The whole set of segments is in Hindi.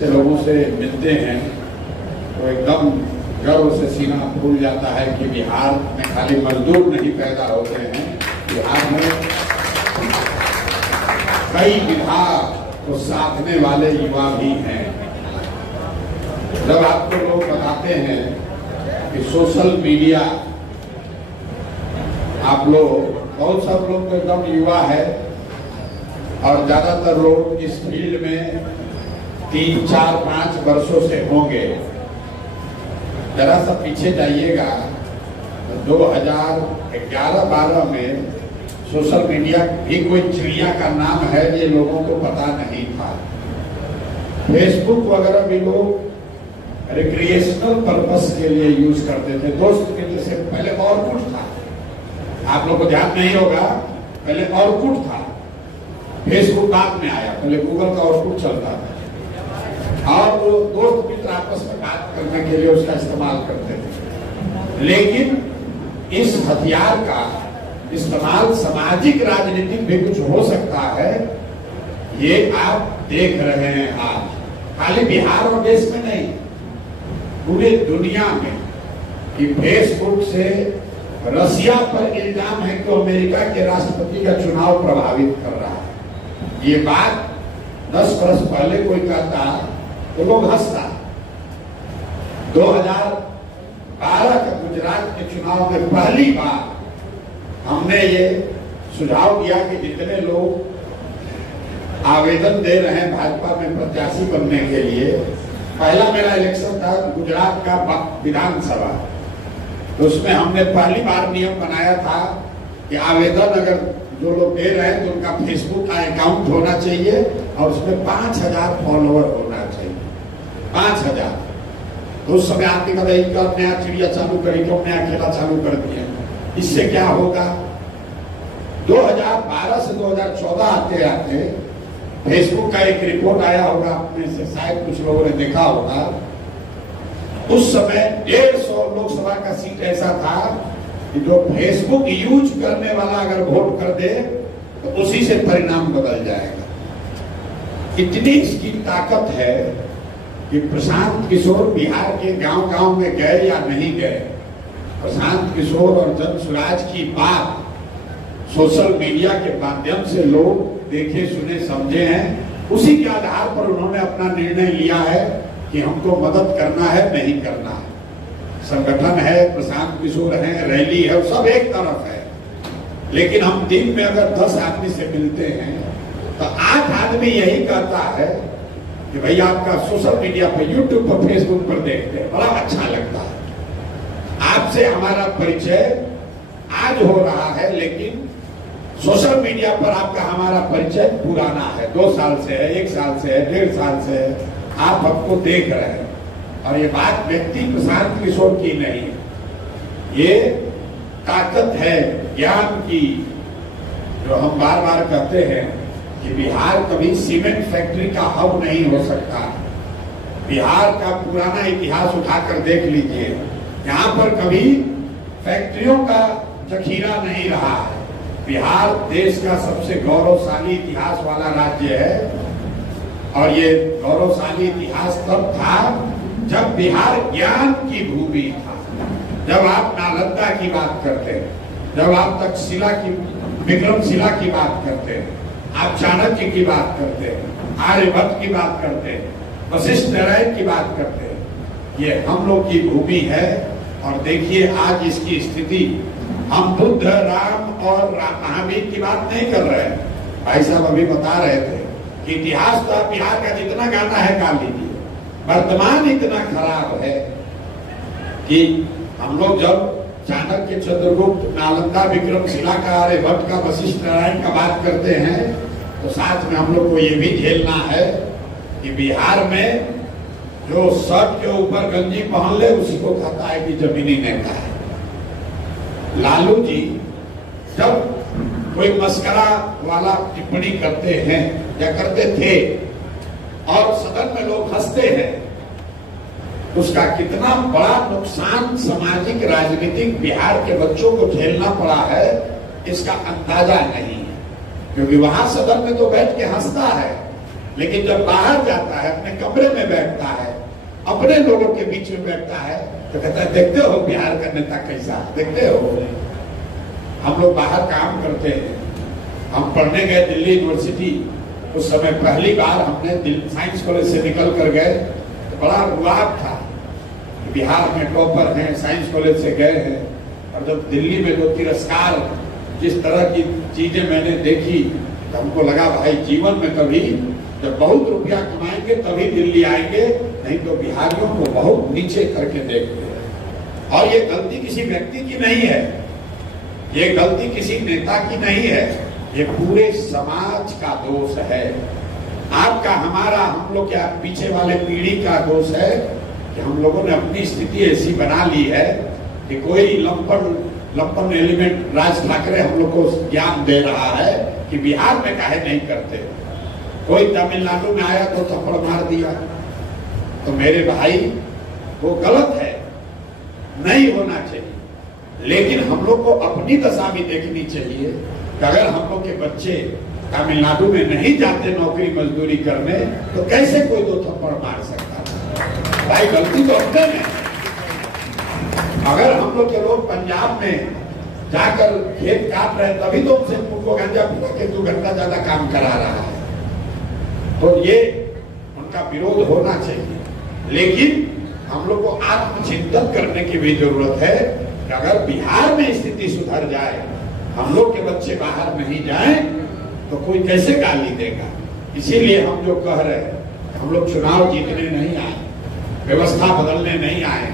लोगों से मिलते हैं तो एकदम गर्व से सीना फूल जाता है कि बिहार में खाली मजदूर नहीं पैदा होते हैं, बिहार में कई विधा को साधने वाले युवा भी हैं। जब आपको लोग बताते हैं कि सोशल मीडिया, आप लोग बहुत सब लोग तो एकदम युवा है और ज्यादातर लोग इस फील्ड में 3, 4, 5 वर्षों से होंगे। जरा सा पीछे जाइएगा तो 2011-12 में सोशल मीडिया भी कोई चिड़िया का नाम है ये लोगों को पता नहीं था। फेसबुक वगैरह भी लोग रिक्रिएशनल पर्पस के लिए यूज करते थे। दोस्त के जैसे पहले ऑर्कुट था, आप लोग को ध्यान नहीं होगा, पहले ऑर्कुट था, फेसबुक बाद में आया, पहले गूगल का ऑर्कुट चलता था और वो दोस्त मित्र आपस में बात करने के लिए उसका इस्तेमाल करते थे। लेकिन इस हथियार का इस्तेमाल सामाजिक राजनीतिक भी कुछ हो सकता है, ये आप देख रहे हैं आज, खाली बिहार और देश में नहीं, पूरे दुनिया में। कि फेसबुक से रसिया पर इल्जाम है कि अमेरिका के राष्ट्रपति का चुनाव प्रभावित कर रहा है। ये बात 10 वर्ष पहले कोई कहता तो लोग हंसता। 2012 के गुजरात के चुनाव में पहली बार हमने ये सुझाव किया कि जितने लोग आवेदन दे रहे हैं भाजपा में प्रत्याशी बनने के लिए, पहला मेरा इलेक्शन था गुजरात का विधानसभा, तो उसमें हमने पहली बार नियम बनाया था कि आवेदन अगर जो लोग दे रहे हैं तो उनका फेसबुक का अकाउंट होना चाहिए और उसमें 5000 फॉलोअर होना चाहिए। 5000। तो उस समय आदमी का नया चिड़िया चालू करी तो नया खेला चालू कर दिया। इससे क्या होगा, 2012 से 2014 आते आते फेसबुक का एक रिपोर्ट आया होगा, अपने से शायद कुछ लोगों ने देखा होगा। उस समय 150 लोकसभा का सीट ऐसा था कि जो फेसबुक यूज करने वाला अगर वोट कर दे तो उसी से परिणाम बदल जाएगा। इतनी इसकी ताकत है कि प्रशांत किशोर बिहार के गांव-गांव में गए या नहीं गए, प्रशांत किशोर और जन स्वराज की बात सोशल मीडिया के माध्यम से लोग देखे, सुने, समझे हैं। उसी के आधार पर उन्होंने अपना निर्णय लिया है कि हमको मदद करना है, नहीं करना है। संगठन है, प्रशांत किशोर है, रैली है, सब एक तरफ है। लेकिन हम दिन में अगर 10 आदमी से मिलते हैं तो 8 आदमी यही कहता है कि भाई आपका सोशल मीडिया पे, यूट्यूब पर, फेसबुक पर देखते हैं, बड़ा अच्छा लगता है। आपसे हमारा परिचय आज हो रहा है, लेकिन सोशल मीडिया पर आपका हमारा परिचय पुराना है, 2 साल से है, 1 साल से है, 1.5 साल से है, आप हमको देख रहे हैं। और ये बात व्यक्ति प्रशांत किशोर की नहीं है, ये ताकत है ज्ञान की। जो हम बार बार कहते हैं कि बिहार कभी सीमेंट फैक्ट्री का हब नहीं हो सकता। बिहार का पुराना इतिहास उठाकर देख लीजिए, यहाँ पर कभी फैक्ट्रियों का जखीरा नहीं रहा है। बिहार देश का सबसे गौरवशाली इतिहास वाला राज्य है और ये गौरवशाली इतिहास तब था जब बिहार ज्ञान की भूमि था। जब आप नालंदा की बात करते हैं, जब आप तक्षशिला की, विक्रमशिला की बात करते हैं, आप चाणक्य की बात करते हैं, आर्यभट्ट की बात करते हैं, वशिष्ठ नारायण की बात करते हैं, ये हम लोग की भूमि है। और देखिए आज इसकी स्थिति, हम बुद्ध, राम और महावीर की बात नहीं कर रहे हैं। भाई साहब अभी बता रहे थे कि इतिहास तो बिहार का जितना गाना है गा लीजिए, वर्तमान इतना खराब है कि हम लोग जब चाणक्य, चंद्रगुप्त, नालंदा, विक्रमशिला का, आर्यभट्ट का, वशिष्ठ नारायण का बात करते हैं तो साथ में हम लोग को ये भी झेलना है कि बिहार में जो शर्ट के ऊपर गंजी पहन ले उसी को कहता है कि जमीनी नेता है। लालू जी जब कोई मस्करा वाला टिप्पणी करते हैं या करते थे और सदन में लोग हंसते हैं, उसका कितना बड़ा नुकसान सामाजिक राजनीतिक बिहार के बच्चों को झेलना पड़ा है, इसका अंदाजा नहीं है। क्योंकि वहां सदन में तो बैठ के हंसता है, लेकिन जब बाहर जाता है, अपने कमरे में बैठता है, अपने लोगों के बीच में बैठता है, तो कहता है देखते हो बिहार का नेता कैसा, देखते हो। हम लोग बाहर काम करते हैं, हम पढ़ने गए दिल्ली यूनिवर्सिटी, उस समय पहली बार हमने साइंस कॉलेज से निकल कर गए, तो बड़ा रुआब था, बिहार में टॉपर हैं, साइंस कॉलेज से गए हैं। और जब दिल्ली में जो तिरस्कार, जिस तरह की चीजें मैंने देखी, तो हमको लगा भाई जीवन में कभी जब बहुत रुपया कमाएंगे तभी दिल्ली आएंगे, नहीं तो बिहारियों को बहुत नीचे करके देखते हैं। और ये गलती किसी व्यक्ति की नहीं है, ये गलती किसी नेता की नहीं है, ये पूरे समाज का दोष है। आपका, हमारा, हम लोग क्या पीछे वाले पीढ़ी का दोष है कि हम लोगों ने अपनी स्थिति ऐसी बना ली है कि कोई लंपन एलिमेंट राज ठाकरे हम लोग को ज्ञान दे रहा है कि बिहार में काहे नहीं करते। कोई तमिलनाडु में आया तो थप्पड़ मार दिया, तो मेरे भाई वो गलत है, नहीं होना चाहिए। लेकिन हम लोग को अपनी दशा भी देखनी चाहिए कि अगर हम लोग के बच्चे तमिलनाडु में नहीं जाते नौकरी मजदूरी करने, तो कैसे कोई दो थप्पड़ मार सकता था। भाई गलती तो अपने में। अगर हम लोग के लोग पंजाब में जाकर खेत काट रहे, तभी तो उनसे उनको गांजा के 2 घंटा ज्यादा काम करा रहा है, तो ये उनका विरोध होना चाहिए। लेकिन हम लोग को आत्मचिंतन करने की भी जरूरत है कि अगर बिहार में स्थिति सुधर जाए, हम लोग के बच्चे बाहर नहीं जाएं, तो कोई कैसे गाली देगा। इसीलिए हम जो कह रहे हैं, हम लोग चुनाव जीतने नहीं आए, व्यवस्था बदलने नहीं आए,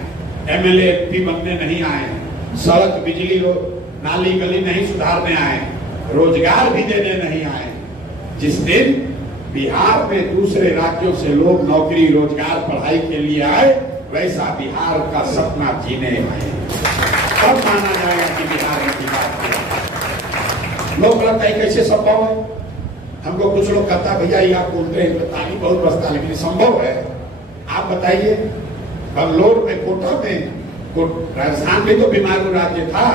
एमएलए एमपी बनने नहीं आए, सड़क बिजली नाली गली नहीं सुधारने आए, रोजगार भी देने नहीं आए। जिस दिन बिहार में दूसरे राज्यों से लोग नौकरी रोजगार पढ़ाई के लिए आए, वैसा बिहार का सपना जीने आए, तब माना जाएगा कि बिहार की बात है। लोग लगता है कैसे संभव है। हमको कुछ लोग कहता भैया ये आप बोलते हैं तो ताली बहुत बसता, लेकिन संभव है। आप बताइए, बंगलोर में, कोटा में, राजस्थान में तो बीमारू राज्य था,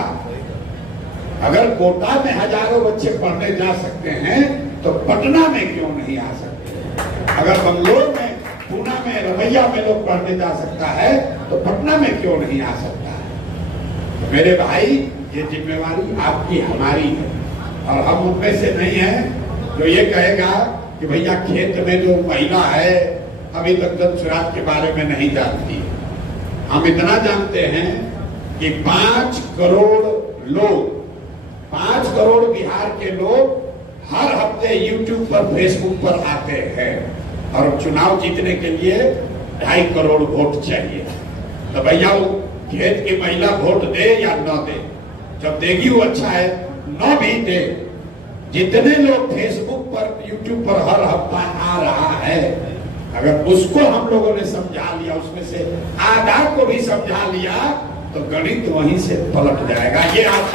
अगर कोटा में हजारों बच्चे पढ़ने जा सकते हैं तो पटना में क्यों नहीं आ सकते। अगर बंगलोर में, पूना में, रमैया में लोग पढ़ने जा सकता है तो पटना में क्यों नहीं आ सकता है। तो मेरे भाई, ये जिम्मेवारी आपकी हमारी है, और हम उनमें से नहीं है जो ये कहेगा कि भैया खेत में जो महिला है अभी तक जन स्वराज के बारे में नहीं जानती। हम इतना जानते हैं कि 5 करोड़ लोग, 5 करोड़ बिहार के लोग हर हफ्ते यूट्यूब पर, फेसबुक पर आते हैं, और चुनाव जीतने के लिए 2.5 करोड़ वोट चाहिए। तो भैया वो खेत की महिला वोट दे या न दे, जब देगी वो अच्छा है, न भी दे। जितने लोग फेसबुक पर, यूट्यूब पर हर हफ्ता आ रहा है, अगर उसको हम लोगों ने समझा लिया, उसमें से आधा को भी समझा लिया, तो गणित वहीं से पलट जाएगा। ये आप